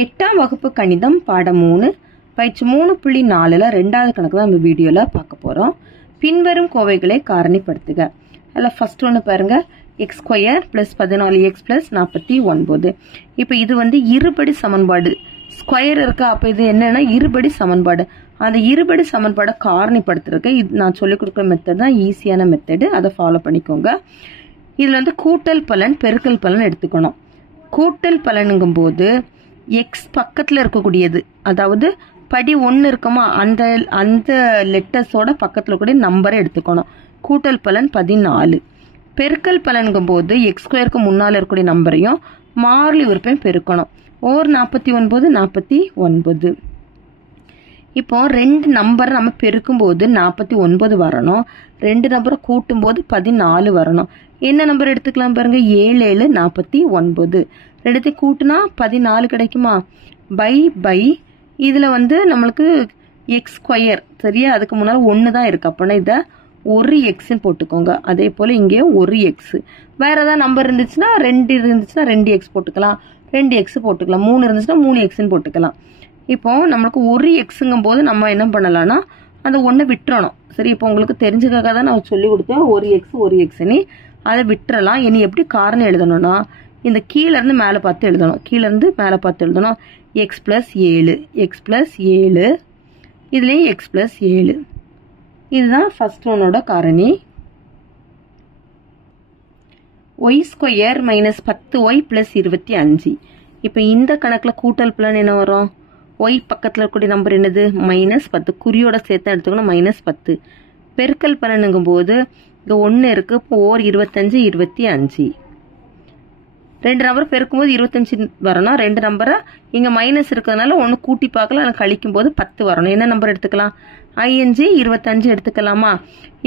8ஆம் வகுப்பு கணிதம் பாடம் 3 பயிற்சி 3.4ல ரெண்டாவது கணக்கு தான் நம்ம வீடியோல பார்க்க போறோம். பின்வரும் கோவைகளை காரணிப்படுத்துக. அதில் ஃபர்ஸ்ட் ஒன்று பாருங்க, X square plus 14x plus 49. இப்போ இது வந்து இருபடி சமன்பாடு, ஸ்கொயர் இருக்கா, அப்போ இது என்னன்னா இருபடி சமன்பாடு. அந்த இருபடி சமன்பாடை காரணிப்படுத்துறதுக்கு இது நான் சொல்லிக் கொடுக்குற மெத்தட் தான் ஈஸியான மெத்தடு, அதை ஃபாலோ பண்ணிக்கோங்க. இதில் வந்து கூட்டல் பலன் பெருக்கல் பலன் எடுத்துக்கணும். கூட்டல் பலனுங்கும் போது எக்ஸ் பக்கத்தில் இருக்கக்கூடியது, அதாவது படி 1 இருக்குமா, அந்த அந்த லெட்டர்ஸோட பக்கத்தில் இருக்கக்கூடிய நம்பரை எடுத்துக்கணும். கூட்டல் பலன் 14. பெருக்கல் பலனுங்கும் போது எக்ஸ் ஸ்கொயருக்கு முன்னால் இருக்கக்கூடிய நம்பரையும் மாறிலி உறுப்பையும் பெருக்கணும். ஓர் 49 49. இப்போ ரெண்டு நம்பரை நம்ம பெருக்கும் போது 49 வரணும், ரெண்டு நம்பரை கூட்டும் போது 14 வரணும். என்ன நம்பர் எடுத்துக்கலாம் பாருங்க, 7 7 49. ரெண்டுத்தையும் கூட்டுனா 14 கிடைக்குமா. பை இதுல வந்து நம்மளுக்கு எக்ஸ் ஸ்கொயர் சரியா, அதுக்கு முன்னால 1 தான் இருக்கு, அப்படின்னா இதை ஒரு எக்ஸ்ன்னு போட்டுக்கோங்க. அதே போல இங்கே ஒரு எக்ஸ். வேற ஏதாவது நம்பர் இருந்துச்சுன்னா 2 இருந்துச்சுன்னா 2 எக்ஸ் போட்டுக்கலாம், 2 எக்ஸ் போட்டுக்கலாம். 3 இருந்துச்சுன்னா 3 எக்ஸ்ன்னு போட்டுக்கலாம். இப்போ நம்மளுக்கு ஒரு எக்ஸுங்கும் போது நம்ம என்ன பண்ணலாம்னா அந்த 1 விட்டுறணும். சரி, இப்போ உங்களுக்கு தெரிஞ்சுக்காக தான் நான் சொல்லி கொடுத்தேன் ஒரு எக்ஸ்ன்னு, அதை விட்டுறலாம். இனி எப்படி காரணம் எழுதணும்னா இந்த கீழே இருந்து மேலே பார்த்து எழுதணும், கீழே இருந்து மேலே பார்த்து எழுதணும். எக்ஸ் பிளஸ் 7 இதுலேயும் எக்ஸ் பிளஸ் 7. இதுதான் ஃபர்ஸ்ட் ஒன்னோட காரணி. Y square minus 10y plus 25. இப்போ இந்த கணக்கில் கூட்டல் பலன் என்ன வரும், ஒய் பக்கத்தில் இருக்கக்கூடிய நம்பர் என்னது, -10, குறியோட சேர்த்து எடுத்துக்கணும், -10. பெருக்கல் பலனுங்கும் போது இங்கே 1 இருக்கு, இப்போ ஓர் 25 25. ரெண்டு நம்பர் பெருக்கும்போது 25 வரணும். ரெண்டு நம்பரை இங்கே மைனஸ் இருக்கிறதுனால ஒன்று கூட்டி பார்க்கலாம், கழிக்கும் போது 10 வரணும். என்ன நம்பர் எடுத்துக்கலாம், 25 எடுத்துக்கலாமா.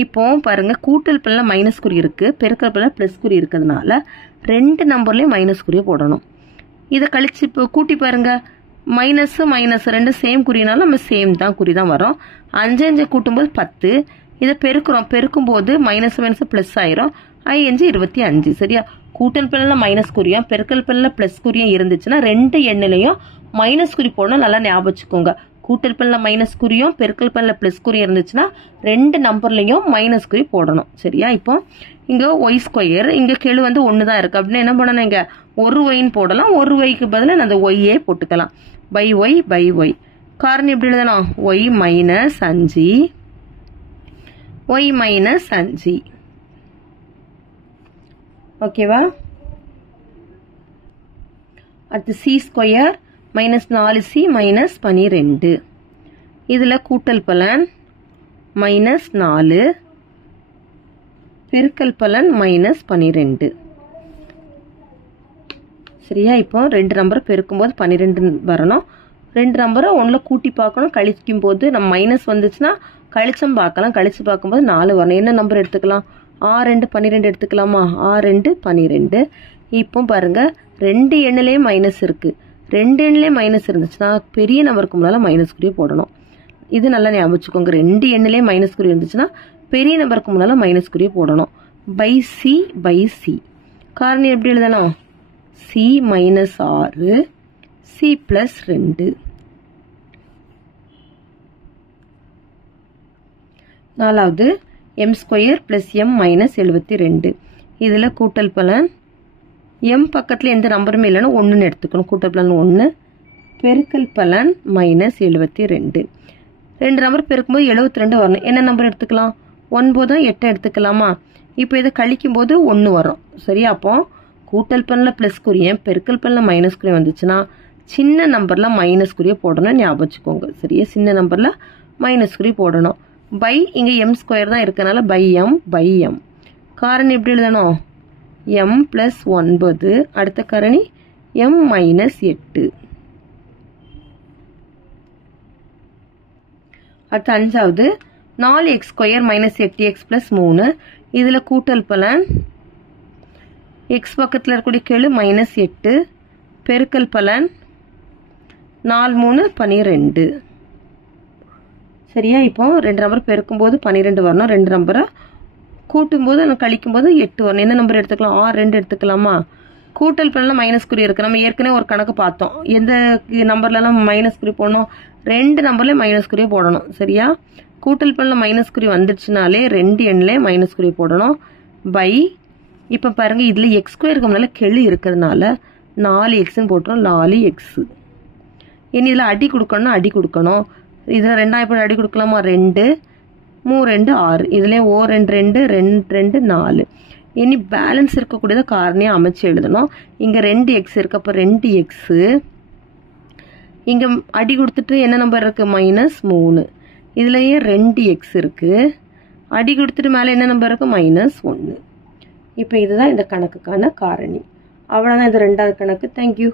இப்போ பாருங்க, கூட்டல் பலனில் மைனஸ் குறி இருக்கு, பெருக்கல் பலனில் பிளஸ் குறி இருக்கிறதுனால ரெண்டு நம்பர்லேயும் மைனஸ் குறியை போடணும். இதை கழிச்சு இப்போ கூட்டி பாருங்க, மைனஸ் ரெண்டு சேம் குறினாலும் நம்ம சேம் தான் குறி தான் வரும். 5 கூட்டும்போது 10. இதை பெருக்கும் போது மைனஸ் பிளஸ் ஆயிரும், 25 சரியா. கூட்டல் பலனில் மைனஸ் குறியும் பெருக்கல் பலனில் பிளஸ் குறியும் இருந்துச்சுன்னா ரெண்டு எண்ணிலையும் மைனஸ் குறி போடணும். நல்லா ஞாபகம் வச்சுக்கோங்க, கூட்டல் பலனில் மைனஸ் குறியும் பெருக்கல் பலனில் பிளஸ் குறி இருந்துச்சுன்னா ரெண்டு நம்பர்லையும் மைனஸ் குறி போடணும் சரியா. இப்போ இங்கே ஒய் ஸ்கொயர், இங்கே கெழு வந்து 1 தான் இருக்கு, அப்படின்னு என்ன பண்ணணும், இங்கே ஒரு ஒய்ன்னு போடலாம். ஒரு ஒய்க்கு பதிலாக அந்த ஒய்யே போட்டுக்கலாம். பை ஒய் காரணம் எப்படி எழுதணும், ஒய் மைனஸ் 5 ஓகேவா. அடுத்து C square minus 4c minus 12. இதுல கூட்டல் பலன் -4, பெருக்கல் பலன் -12 சரியா. இப்போ ரெண்டு நம்பரை பெருக்கும் போது 12 வரணும். ரெண்டு நம்பரை ஒன்றுல கூட்டி பார்க்கணும், கழிக்கும் போது நம்ம மைனஸ் வந்துச்சுன்னா கழிச்சம் பார்க்கலாம், கழிச்சு பார்க்கும்போது 4 வரணும். என்ன நம்பர் எடுத்துக்கலாம், 6 12 எடுத்துக்கலாமா, 6 12. இப்போ பாருங்க, ரெண்டு எண்ணிலையும் மைனஸ் இருக்கு, ரெண்டு எண்ணிலையும் மைனஸ் இருந்துச்சுன்னா பெரிய நம்பருக்கு முன்னால மைனஸ் குறியை போடணும். இது நல்லா ஞாபகம் வச்சுக்கோங்க, ரெண்டு எண்ணிலையும் மைனஸ் குறி இருந்துச்சுன்னா பெரிய நம்பருக்கு முன்னால மைனஸ் குறியை போடணும். பை சி காரணம் எப்படி எழுதணும், சி மைனஸ் 6 சி பிளஸ் 2. நாலாவது M square plus M minus 72. இதில் கூட்டல் பலன் எம் பக்கத்தில் எந்த நம்பருமே இல்லைன்னா 1ன்னு எடுத்துக்கணும், கூட்டல் பலன் 1. பெருக்கல் பலன் -72. ரெண்டு நம்பர் பெருக்கும்போது 72 வரணும். என்ன நம்பர் எடுத்துக்கலாம், 9 8 எடுத்துக்கலாமா. இப்போ இதை கழிக்கும் போது 1 வரும் சரியா. அப்போ கூட்டல் பலனில் பிளஸ் குறியும் பெருக்கல் பலனில் மைனஸ் குறியும் வந்துச்சுன்னா சின்ன நம்பரில் மைனஸ் குறியை போடணும், ஞாபகம் வச்சுக்கோங்க சரியா. சின்ன நம்பரில் மைனஸ் குறி போடணும். பை இங்கே எம் ஸ்கொயர் தான் இருக்கனால பை எம். காரணி எப்படி எழுதணும், எம் பிளஸ் 9, அடுத்த காரணி எம் மைனஸ் 8. அடுத்த அஞ்சாவது 4x square minus 8x plus 3. இதில் கூட்டல் பலன் எக்ஸ் பக்கத்தில் இருக்கக்கூடிய கெழு -8, பெருக்கல் பலன் 4 3 12 சரியா. இப்போ ரெண்டு நம்பர் பெருக்கும் போது 12 வரணும், ரெண்டு நம்பரை கூட்டும் போது கழிக்கும் போது 8 வரணும். என்ன நம்பர் எடுத்துக்கலாம், 6 2 எடுத்துக்கலாமா. கூட்டல் பண்ணல மைனஸ் குறி இருக்கு. நம்ம ஏற்கனவே ஒரு கணக்கு பார்த்தோம். எந்த நம்பர்லாம் மைனஸ் குறி போடணும், 2 நம்பர்ல மைனஸ் குறி போடணும். சரியா? கூட்டல் பண்ணல மைனஸ் குறி வந்துடுச்சுனாலே 2 எண்ணிலே மைனஸ் குறி போடணும். பை இப்போ பாருங்க, இதுல எக்ஸ் ஸ்கொயருக்கு முன்னால கெழு இருக்கிறதுனால 4xன்னு போட்டுரும். 4x. இனி இதில் அடி கொடுக்கணும்னா அடி கொடுக்கணும். இதில் 2 எப்படி அடி கொடுக்கலாமா? 2 3 2 6. இதுலேயே ஓ 2 2 2 2 4. இனி பேலன்ஸ் இருக்கக்கூடியதை காரணியாக அமைச்சு எழுதணும். இங்கே 2x இருக்கு, அப்போ 2x. இங்கே அடி கொடுத்துட்டு என்ன நம்பர் இருக்கு? -3. இதுலேயே 2x இருக்கு. அடி கொடுத்துட்டு மேலே என்ன நம்பர் இருக்கு? -1. இப்போ இதுதான் இந்த கணக்குக்கான காரணி. அவ்வளோதான் இது 2வது கணக்கு. தேங்க்யூ.